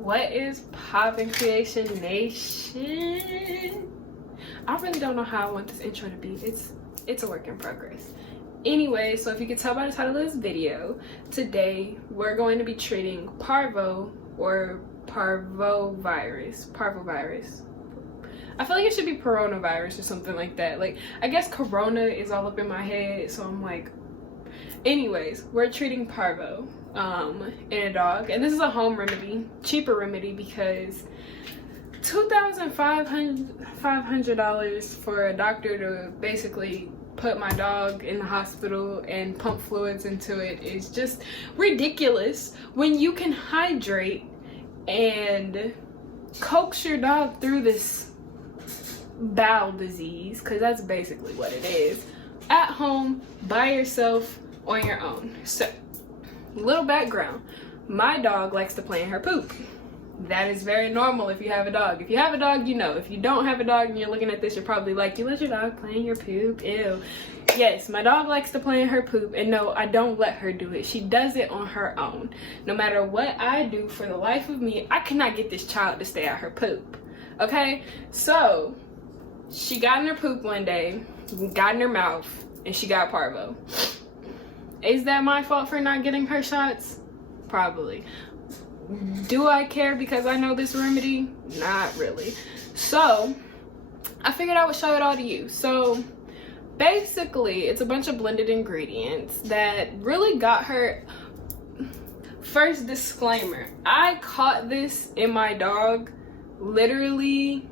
What is poppin' Creation Nation? I really don't know how I want this intro to be. It's a work in progress. Anyway, so if you can tell by the title of this video, today we're going to be treating Parvo or Parvovirus. Parvovirus. I feel like it should be coronavirus or something like that. Like, I guess corona is all up in my head, so I'm like, anyways, we're treating Parvo in a dog, and this is a home remedy, cheaper remedy, because $2,500 for a doctor to basically put my dog in the hospital and pump fluids into it is just ridiculous when you can hydrate and coax your dog through this bowel disease, because that's basically what it is, at home by yourself on your own. So, little background, my dog likes to play in her poop. That is very normal if you have a dog. If you have a dog, you know. If you don't have a dog and you're looking at this, you're probably like, you let your dog play in your poop? Ew. Yes, my dog likes to play in her poop, and no, I don't let her do it. She does it on her own. No matter what I do, for the life of me, I cannot get this child to stay at her poop. Okay? So, she got in her poop one day, got in her mouth, and she got Parvo. Is that my fault for not getting her shots? Probably. Do I care because I know this remedy? Not really. So, I figured I would show it all to you. So, basically, it's a bunch of blended ingredients that really got her. First disclaimer, I caught this in my dog literally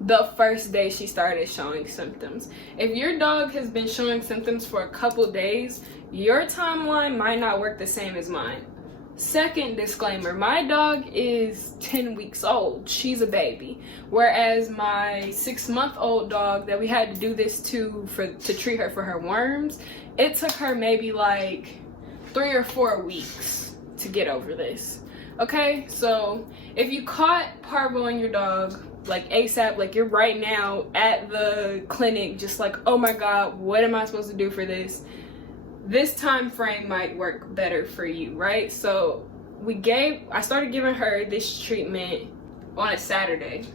the first day she started showing symptoms. If your dog has been showing symptoms for a couple days, your timeline might not work the same as mine. Second disclaimer, my dog is 10 weeks old. She's a baby. Whereas my 6-month-old dog that we had to do this to treat her for her worms, it took her maybe like 3 or 4 weeks to get over this. Okay, so if you caught Parvo in your dog like ASAP, like you're right now at the clinic just like, oh my god, what am I supposed to do for this? This time frame might work better for you, right? So I started giving her this treatment on a Saturday.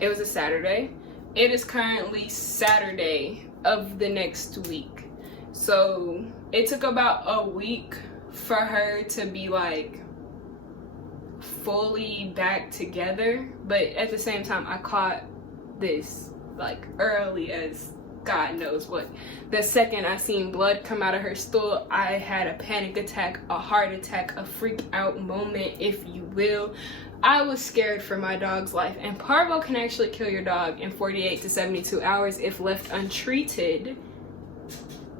It was a Saturday. It is currently Saturday of the next week. So it took about a week for her to be like fully back together, but at the same time I caught this like early as God knows what. The second I seen blood come out of her stool, I had a panic attack, a heart attack, a freak out moment, if you will. I was scared for my dog's life, and Parvo can actually kill your dog in 48 to 72 hours if left untreated.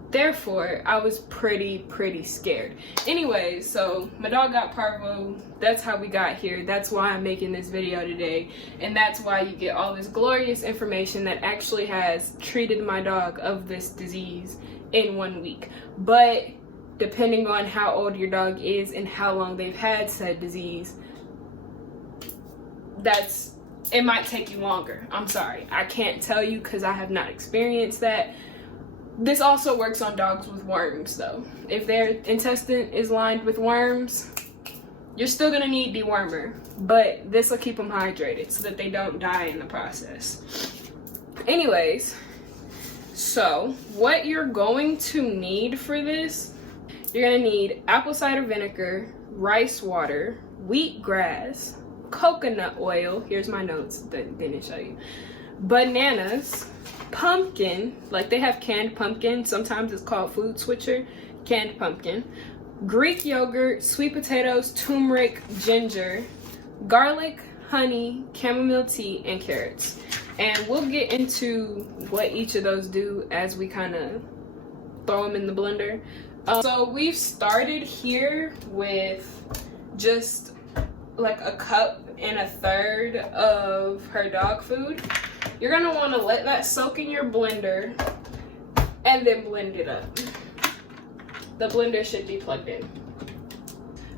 Therefore, I was pretty scared. Anyway, so my dog got Parvo. That's how we got here. That's why I'm making this video today. And that's why you get all this glorious information that actually has treated my dog of this disease in 1 week. But depending on how old your dog is and how long they've had said disease, it might take you longer. I'm sorry. I can't tell you because I have not experienced that. This also works on dogs with worms though. If their intestine is lined with worms, you're still gonna need dewormer, but this will keep them hydrated so that they don't die in the process. Anyways, so what you're going to need for this, you're gonna need apple cider vinegar, rice water, wheatgrass, coconut oil, here's my notes that didn't show you, bananas, pumpkin, like they have canned pumpkin, sometimes it's called food switcher, canned pumpkin, Greek yogurt, sweet potatoes, turmeric, ginger, garlic, honey, chamomile tea, and carrots. And we'll get into what each of those do as we kind of throw them in the blender. So we've started here with just like a cup and a third of her dog food. You're gonna want to let that soak in your blender and then blend it up. The blender should be plugged in.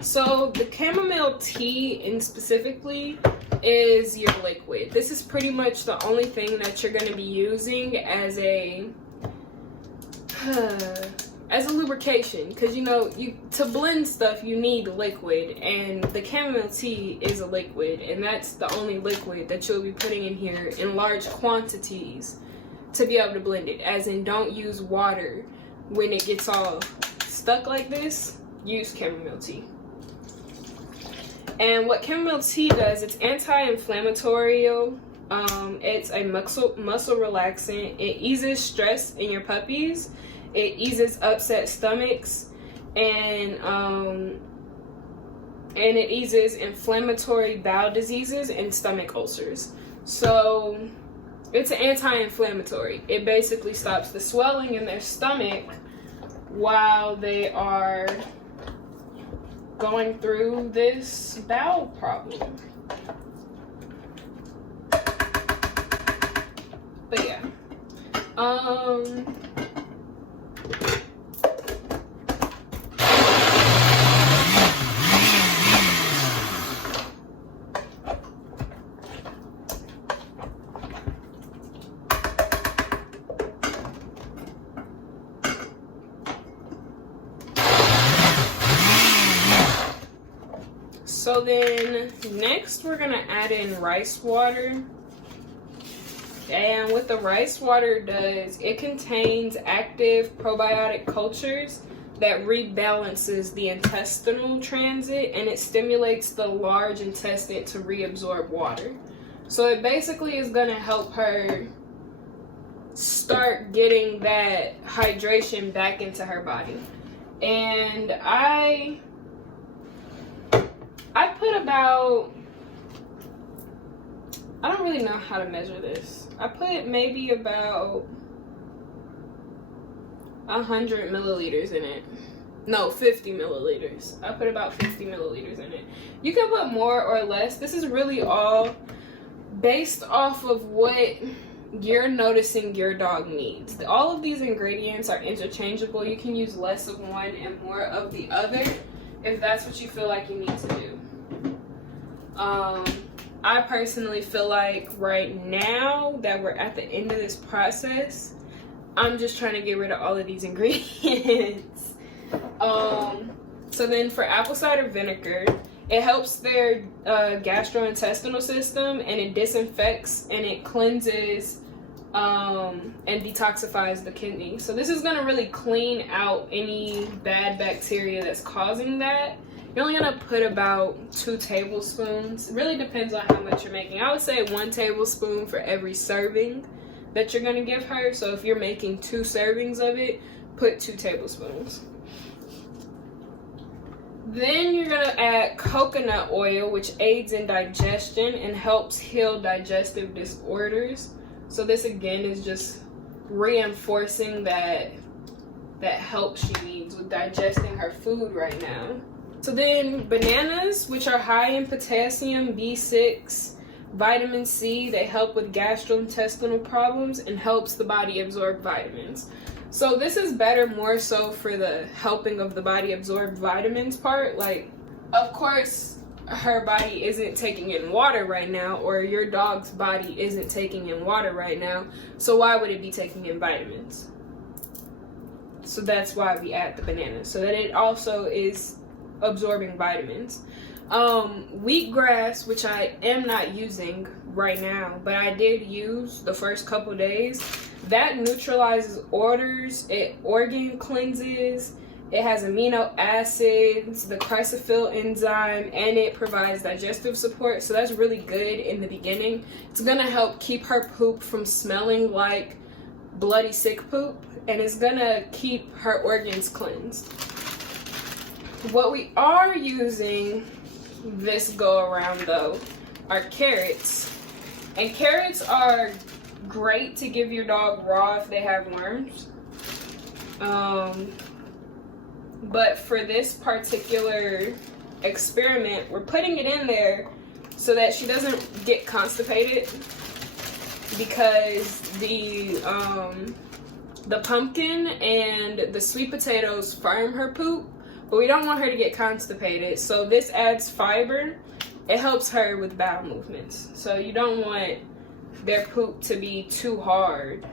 So the chamomile tea in specifically is your liquid. This is pretty much the only thing that you're gonna be using as a as a lubrication, because you know, to blend stuff you need liquid, and the chamomile tea is a liquid, and that's the only liquid that you'll be putting in here in large quantities to be able to blend it. As in, don't use water when it gets all stuck like this. Use chamomile tea. And what chamomile tea does, it's anti-inflammatory. It's a muscle relaxant. It eases stress in your puppies. It eases upset stomachs, and it eases inflammatory bowel diseases and stomach ulcers. So it's an anti-inflammatory. It basically stops the swelling in their stomach while they are going through this bowel problem. But yeah. So then next we're gonna add in rice water. And what the rice water does, it contains active probiotic cultures that rebalances the intestinal transit, and it stimulates the large intestine to reabsorb water. So it basically is going to help her start getting that hydration back into her body. And I put about, I don't really know how to measure this. I put maybe about 100 milliliters in it. No, 50 milliliters. I put about 50 milliliters in it. You can put more or less. This is really all based off of what you're noticing your dog needs. All of these ingredients are interchangeable. You can use less of one and more of the other if that's what you feel like you need to do. I personally feel like right now that we're at the end of this process, I'm just trying to get rid of all of these ingredients. So then for apple cider vinegar, it helps their gastrointestinal system, and it disinfects and it cleanses and detoxifies the kidney. So this is going to really clean out any bad bacteria that's causing that. You're only going to put about 2 tablespoons. It really depends on how much you're making. I would say 1 tablespoon for every serving that you're going to give her. So if you're making 2 servings of it, put 2 tablespoons. Then you're going to add coconut oil, which aids in digestion and helps heal digestive disorders. So this again is just reinforcing that help she needs with digesting her food right now. So then bananas, which are high in potassium, B6, vitamin C, they help with gastrointestinal problems and helps the body absorb vitamins. So this is better more so for the helping of the body absorb vitamins part. Like, of course, her body isn't taking in water right now, or your dog's body isn't taking in water right now. So why would it be taking in vitamins? So that's why we add the bananas, so that it also is absorbing vitamins. Wheatgrass, which I am not using right now, but I did use the first couple days, that neutralizes odors, it organ cleanses, it has amino acids, the crysophil enzyme, and it provides digestive support. So that's really good in the beginning. It's gonna help keep her poop from smelling like bloody sick poop, and it's gonna keep her organs cleansed. What we are using this go around though are carrots, and carrots are great to give your dog raw if they have worms. But for this particular experiment, we're putting it in there so that she doesn't get constipated, because the pumpkin and the sweet potatoes firm her poop, but we don't want her to get constipated. So this adds fiber. It helps her with bowel movements. So you don't want their poop to be too hard.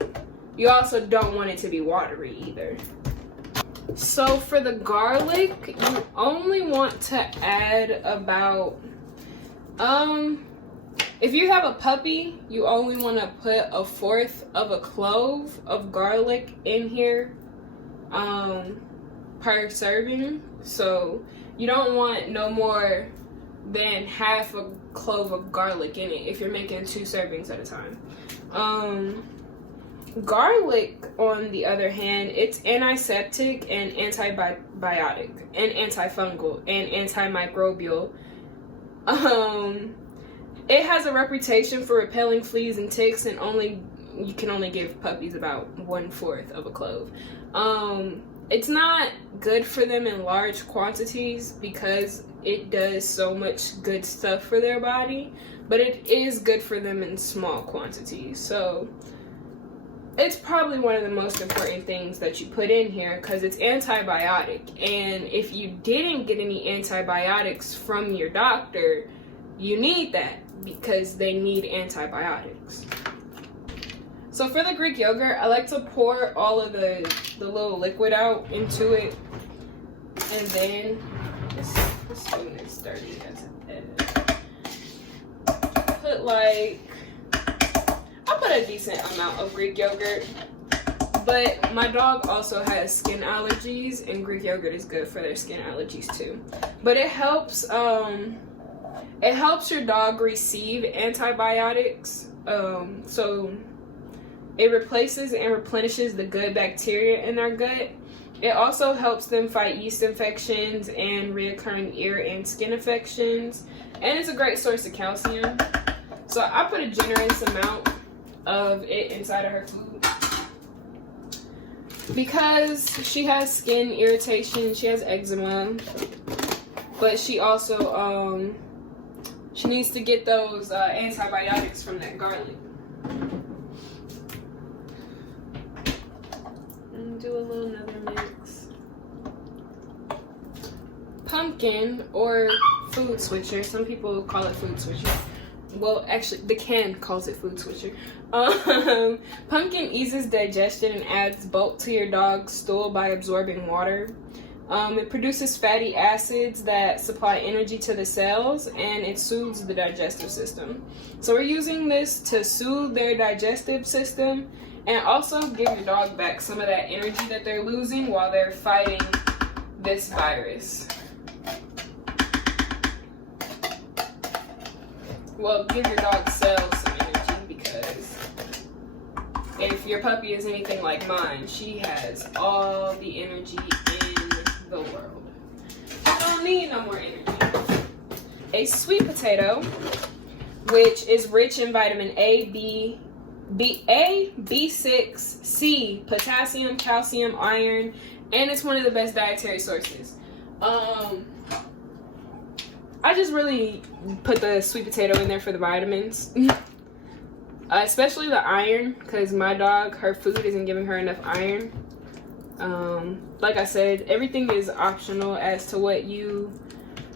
You also don't want it to be watery either. So for the garlic, you only want to add about, if you have a puppy, you only want to put 1/4 of a clove of garlic in here per serving. So you don't want no more than 1/2 a clove of garlic in it if you're making 2 servings at a time. Garlic, on the other hand, it's antiseptic and antibiotic and antifungal and antimicrobial. It has a reputation for repelling fleas and ticks, and you can only give puppies about 1/4 of a clove. It's not good for them in large quantities because it does so much good stuff for their body, but it is good for them in small quantities. So it's probably one of the most important things that you put in here because it's antibiotic. And if you didn't get any antibiotics from your doctor, you need that because they need antibiotics. So for the Greek yogurt, I like to pour all of the little liquid out into it. And then, this spoon is dirty as it is. Put I put a decent amount of Greek yogurt, but my dog also has skin allergies, and Greek yogurt is good for their skin allergies too. But it helps your dog receive antibiotics, so it replaces and replenishes the good bacteria in their gut. It also helps them fight yeast infections and reoccurring ear and skin infections, and it's a great source of calcium. So I put a generous amount of it inside of her food because she has skin irritation, she has eczema, but she also she needs to get those antibiotics from that garlic. And do a little another mix. Pumpkin, or food switcher, some people call it food switcher. Well, actually, the can calls it food switcher. Pumpkin eases digestion and adds bulk to your dog's stool by absorbing water. It produces fatty acids that supply energy to the cells, and it soothes the digestive system. So we're using this to soothe their digestive system and also give your dog back some of that energy that they're losing while they're fighting this virus. Well, give your dog's cells some energy, because if your puppy is anything like mine, she has all the energy in the world. I don't need no more energy. A sweet potato, which is rich in vitamin A, B6, C, potassium, calcium, iron, and it's one of the best dietary sources. I just really put the sweet potato in there for the vitamins, especially the iron, because my dog, her food isn't giving her enough iron. Like I said, everything is optional as to what you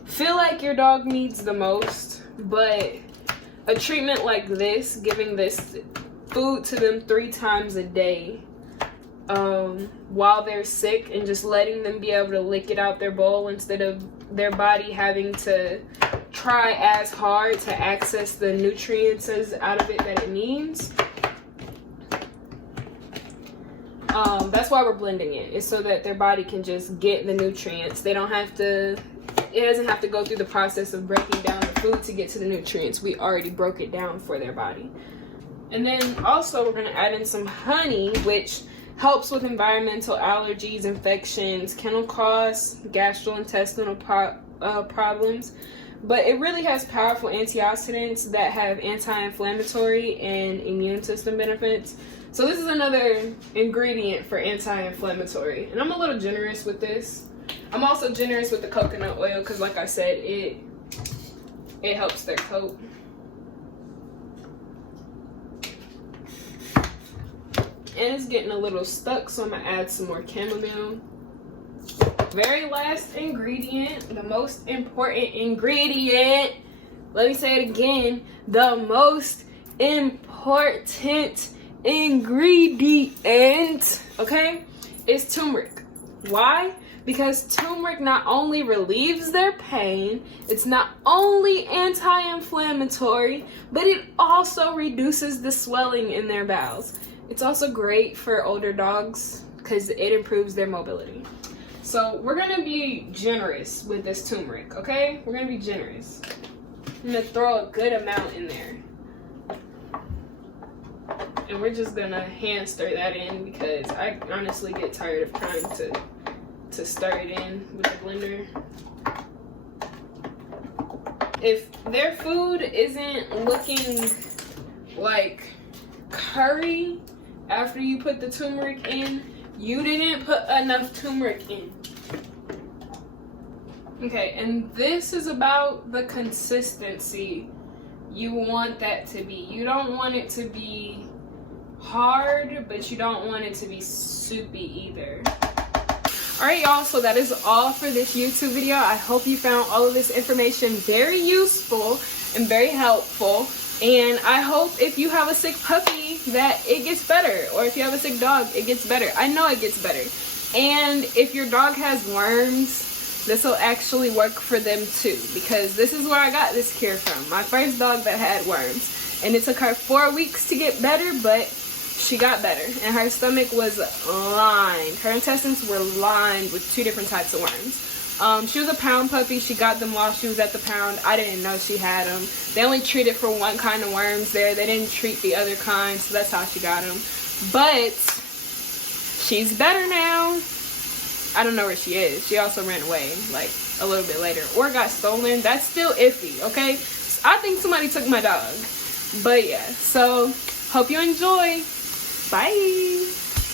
feel like your dog needs the most, but a treatment like this, giving this food to them 3 times a day while they're sick, and just letting them be able to lick it out their bowl instead of their body having to try as hard to access the nutrients out of it that it needs. That's why we're blending it. It's so that their body can just get the nutrients. They don't have to, it doesn't have to go through the process of breaking down the food to get to the nutrients. We already broke it down for their body. And then also we're gonna add in some honey, which helps with environmental allergies, infections, can cause gastrointestinal problems, but it really has powerful antioxidants that have anti-inflammatory and immune system benefits. So this is another ingredient for anti-inflammatory, and I'm a little generous with this. I'm also generous with the coconut oil because, like I said, it helps their coat. And it's getting a little stuck, so I'm gonna add some more chamomile. Very last ingredient, the most important ingredient. Let me say it again. The most important ingredient, okay, is turmeric. Why? Because turmeric not only relieves their pain, it's not only anti-inflammatory, but it also reduces the swelling in their bowels. It's also great for older dogs because it improves their mobility. So we're gonna be generous with this turmeric, okay? We're gonna be generous. I'm gonna throw a good amount in there. And we're just gonna hand stir that in because I honestly get tired of trying to stir it in with the blender. If their food isn't looking like curry after you put the turmeric in, you didn't put enough turmeric in. Okay, and this is about the consistency you want that to be. You don't want it to be hard, but you don't want it to be soupy either. Alright y'all, so that is all for this YouTube video. I hope you found all of this information very useful and very helpful. And I hope if you have a sick puppy that it gets better. Or if you have a sick dog, it gets better. I know it gets better. And if your dog has worms, this will actually work for them too. Because this is where I got this cure from. My first dog that had worms. And it took her 4 weeks to get better, but she got better, and her stomach was lined. Her intestines were lined with 2 different types of worms. She was a pound puppy. She got them while she was at the pound. I didn't know she had them. They only treated for one kind of worms there. They didn't treat the other kind, so that's how she got them. But she's better now. I don't know where she is. She also ran away like a little bit later or got stolen. That's still iffy, okay? I think somebody took my dog. But yeah, so hope you enjoy. Bye.